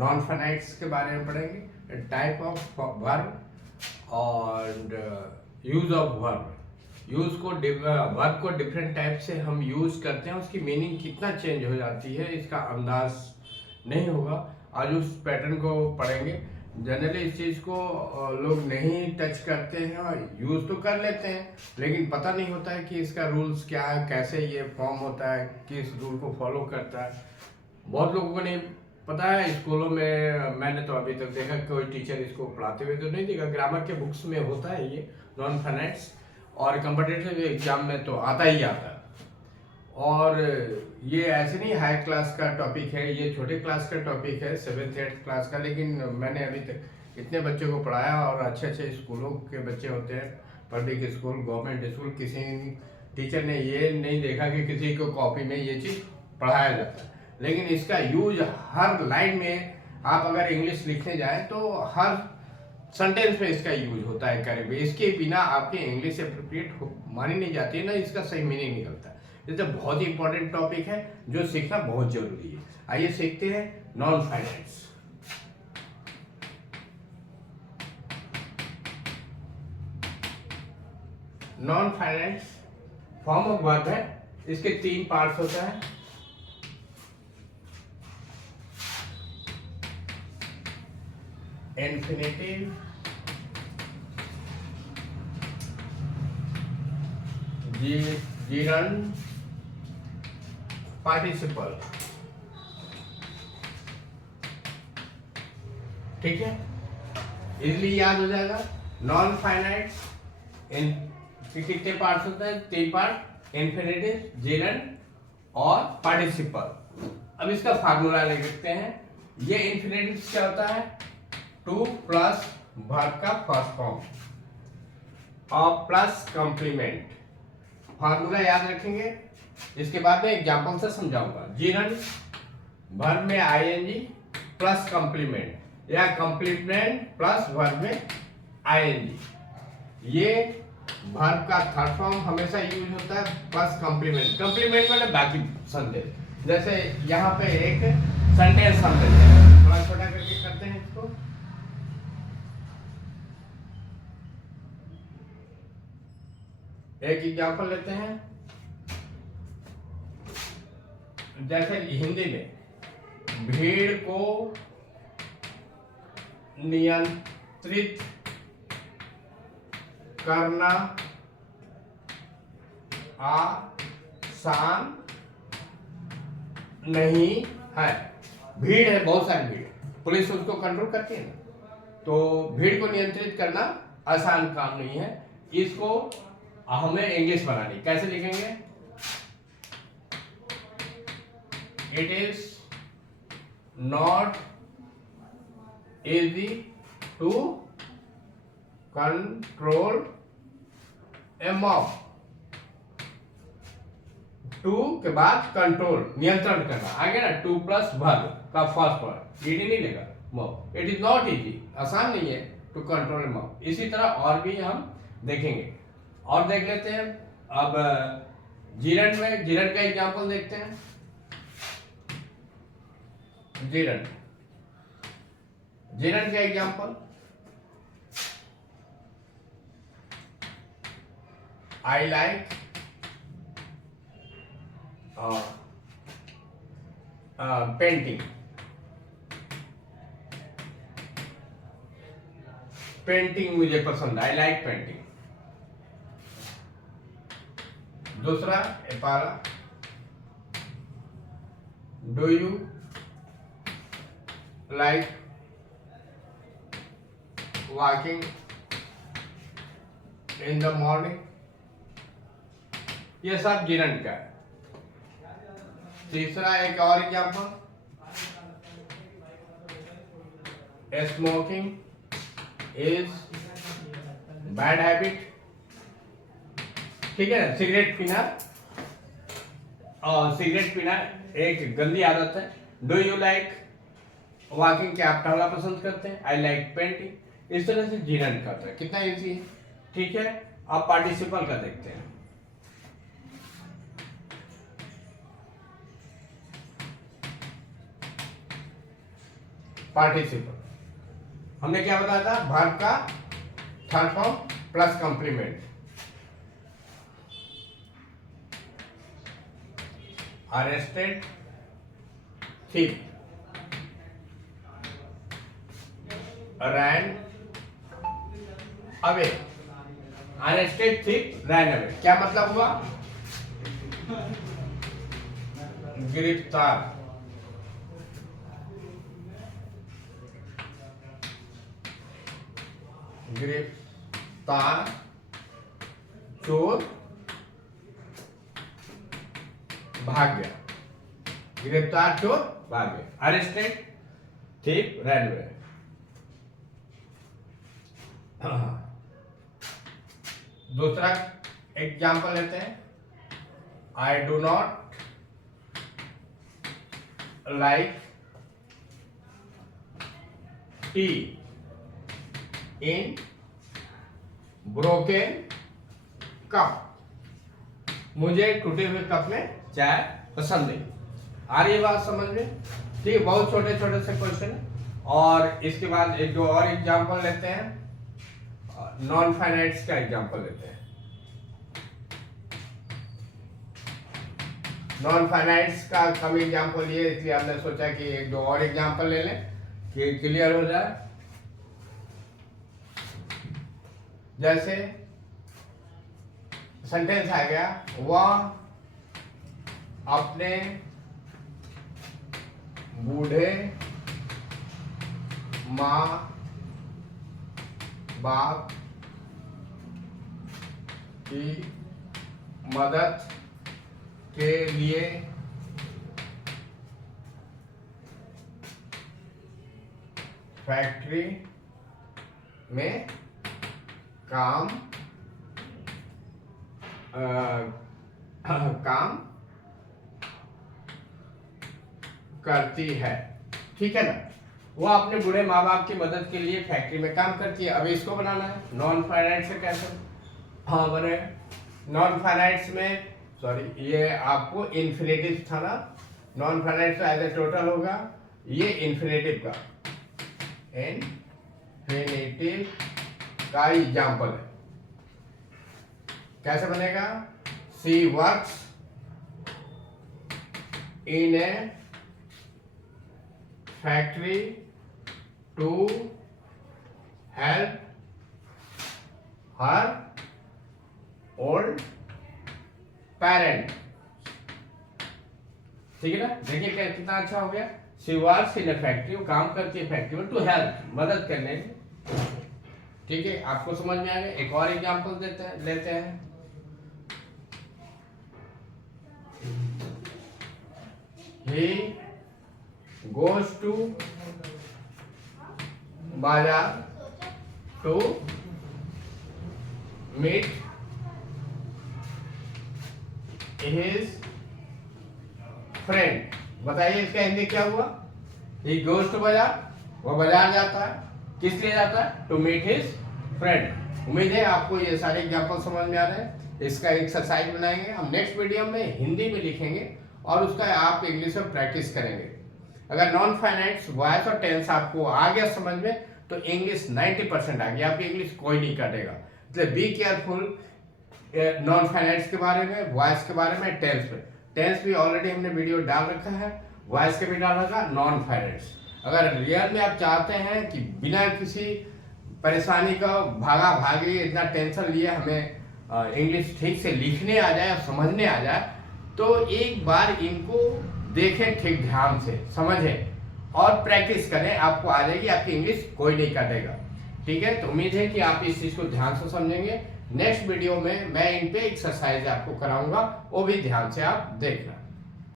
Non finites के बारे में पढ़ेंगे, टाइप ऑफ वर्ब और यूज ऑफ वर्ब। यूज को वर्ब को डिफरेंट टाइप से हम यूज करते हैं, उसकी मीनिंग कितना चेंज हो जाती है इसका अंदाज नहीं होगा। आज उस पैटर्न को पढ़ेंगे। जनरली इस चीज़ को लोग नहीं टच करते हैं, यूज तो कर लेते हैं लेकिन पता नहीं होता है कि इसका रूल्स क्या है, कैसे ये फॉर्म होता है, किस रूल को फॉलो करता है। बहुत लोगों को नहीं पता है। स्कूलों में मैंने तो अभी तक देखा कोई टीचर इसको पढ़ाते हुए तो नहीं देखा। ग्रामर के बुक्स में होता है ये नॉन फाइनाइट्स, और कॉम्पिटिटिव एग्जाम में तो आता ही आता है। और ये ऐसे नहीं हाई क्लास का टॉपिक है, ये छोटे क्लास का टॉपिक है, 7th-8th क्लास का। लेकिन मैंने अभी तक इतने बच्चों को पढ़ाया और अच्छे अच्छे स्कूलों के बच्चे होते हैं, पब्लिक स्कूल, गवर्नमेंट स्कूल, किसी टीचर ने ये नहीं देखा कि किसी को कॉपी में ये चीज़ पढ़ाया जाता है। लेकिन इसका यूज हर लाइन में, आप अगर इंग्लिश लिखने जाएं तो हर सेंटेंस में इसका यूज होता है करीब। इसके बिना आपकी इंग्लिश अप्रोप्रिएट मानी नहीं जाती है, ना इसका सही मीनिंग निकलता है। ये तो बहुत ही इंपॉर्टेंट टॉपिक है जो सीखना बहुत जरूरी है। आइए सीखते हैं non finites. Non finites form of verb है, इसके 3 पार्ट्स होता है। Infinitive, gerund, participle. ठीक है, इजली याद हो जाएगा। नॉन फाइनाइट्स के कितने पार्ट्स होते हैं? 3 पार्ट, इन्फिनेटिव, जेरंड और पार्टिसिपल। अब इसका फार्मूला ले सकते हैं। ये इन्फिनेटिव क्या होता है? टू प्लस वर्ब का फर्स्ट फॉर्म और प्लस कॉम्प्लीमेंट। फार्मूला याद रखेंगे, इसके बाद में एग्जांपल से समझाऊंगा। जेरंड वर्ब में आईएनजी प्लस कॉम्प्लीमेंट, या कॉम्प्लीमेंट प्लस वर्ब में आईएनजी। ये वर्ब का थर्ड फॉर्म हमेशा यूज होता है, प्लस कॉम्प्लीमेंट। कॉम्प्लीमेंट मतलब बाकी सेंटेंस। जैसे यहाँ पे एक सेंटेंस हम लेते हैं, थोड़ा छोटा करके करते हैं इसको। एक एग्जांपल लेते हैं, जैसे हिंदी में भीड़ को नियंत्रित करना आसान नहीं है। भीड़ है, बहुत सारी भीड़, पुलिस उसको कंट्रोल करती है ना, तो भीड़ को नियंत्रित करना आसान काम नहीं है। इसको हमें इंग्लिश बनानी, कैसे लिखेंगे? It is not easy to control a mob। To के बाद कंट्रोल, नियंत्रण करना आ गया ना। टू प्लस वर्ब का फर्स्ट वर्ड, ईडी नहीं लेगा, mob. It is not easy, आसान नहीं है टू कंट्रोल ए मॉब। इसी तरह और भी हम देखेंगे, और देख लेते हैं। अब जेरंड में, जेरंड का एग्जांपल देखते हैं। जेरंड, जेरंड का example, I like painting. Painting मुझे पसंद, आई लाइक पेंटिंग। दूसरा एपारा, do you like walking in the morning. ये सब जेरंड का है। तीसरा एक और example, smoking is bad habit. ठीक है ना, सिगरेट पीना, और सिगरेट पीना एक गंदी आदत है। डू यू लाइक वॉकिंग, क्या आप टहलना पसंद करते हैं? आई लाइक पेंटिंग। इस तरह से जेरंड करता है, कितना इजी है। ठीक है, अब पार्टिसिपल का देखते हैं। पार्टिसिपल। हमने क्या बताया था, वर्ब का third form plus complement. Arrested thief, ran away. Arrested thief ran away क्या मतलब हुआ, गिरफ्तार, गिरफ्तार चोर भाग गया, गिरफ्तार चोर भाग गया। Arrested thief ran away. दूसरा एग्जाम्पल लेते हैं, I do not like tea in broken cup. मुझे टूटे हुए कप में चाय पसंद नहीं। आ रही है बात समझ में? ठीक है, बहुत छोटे छोटे से क्वेश्चन। और इसके बाद एक दो और एग्जाम्पल लेते हैं, नॉन फाइनाइट्स का एग्जाम्पल लेते हैं। नॉन फाइनाइट्स का कम एग्जाम्पल लिए, इसलिए हमने सोचा कि एक दो और एग्जाम्पल ले लें कि क्लियर हो जाए। जैसे सेंटेंस आ गया, वह अपने बूढ़े माँ बाप की मदद के लिए फैक्ट्री में काम करती है। ठीक है ना, वो अपने बूढ़े माँ बाप की मदद के लिए फैक्ट्री में काम करती है। अब इसको बनाना है नॉन फाइनाइट से कैसे, हाँ बने नॉन फाइनाइट्स में, सॉरी ये आपको इन्फिनेटिव था ना, नॉन फाइनाइट से एज ए टोटल होगा, ये इन्फिनेटिव का एग्जाम्पल है। कैसे बनेगा, she works in a factory to help her old parent. ठीक है ना, देखिए क्या कितना अच्छा हो गया। She works in a factory, वो काम करती है फैक्ट्री में, टू हेल्प मदद करने में। ठीक है, आपको समझ में आ गया। एक और एग्जांपल लेते हैं। He goes to बाजार to meet his friend। बताइए इसका हिंदी क्या हुआ, he goes to बाजार, वो बाजार जाता है, किस लिए जाता है, to meet his friend। उम्मीद है आपको ये सारे एग्जांपल समझ में आ रहे हैं। इसका एक्सरसाइज बनाएंगे हम, नेक्स्ट वीडियो में हिंदी में लिखेंगे और उसका आप इंग्लिश में प्रैक्टिस करेंगे। अगर नॉन फाइनाइट्स वॉइस और टेंस आपको आ गया समझ में, तो इंग्लिश 90% आ गया, आपकी इंग्लिश कोई नहीं काटेगा। इसलिए बी केयरफुल नॉन फाइनाइट्स के बारे में, वॉइस के बारे में, टेंस पे। टेंस भी ऑलरेडी हमने वीडियो डाल रखा है, वॉइस के भी डाल रखा, नॉन फाइनाइट्स। अगर रियल में आप चाहते हैं कि बिना किसी परेशानी का भागा भागी इतना टेंशन लिए हमें इंग्लिश ठीक से लिखने आ जाए और समझने आ जाए, तो एक बार इनको देखें, ठीक ध्यान से समझें और प्रैक्टिस करें, आपको आ जाएगी, आपकी इंग्लिश कोई नहीं काटेगा। ठीक है, तो उम्मीद है कि आप इस चीज को ध्यान से समझेंगे। नेक्स्ट वीडियो में मैं इन पे एक्सरसाइज आपको कराऊंगा, वो भी ध्यान से आप देखना।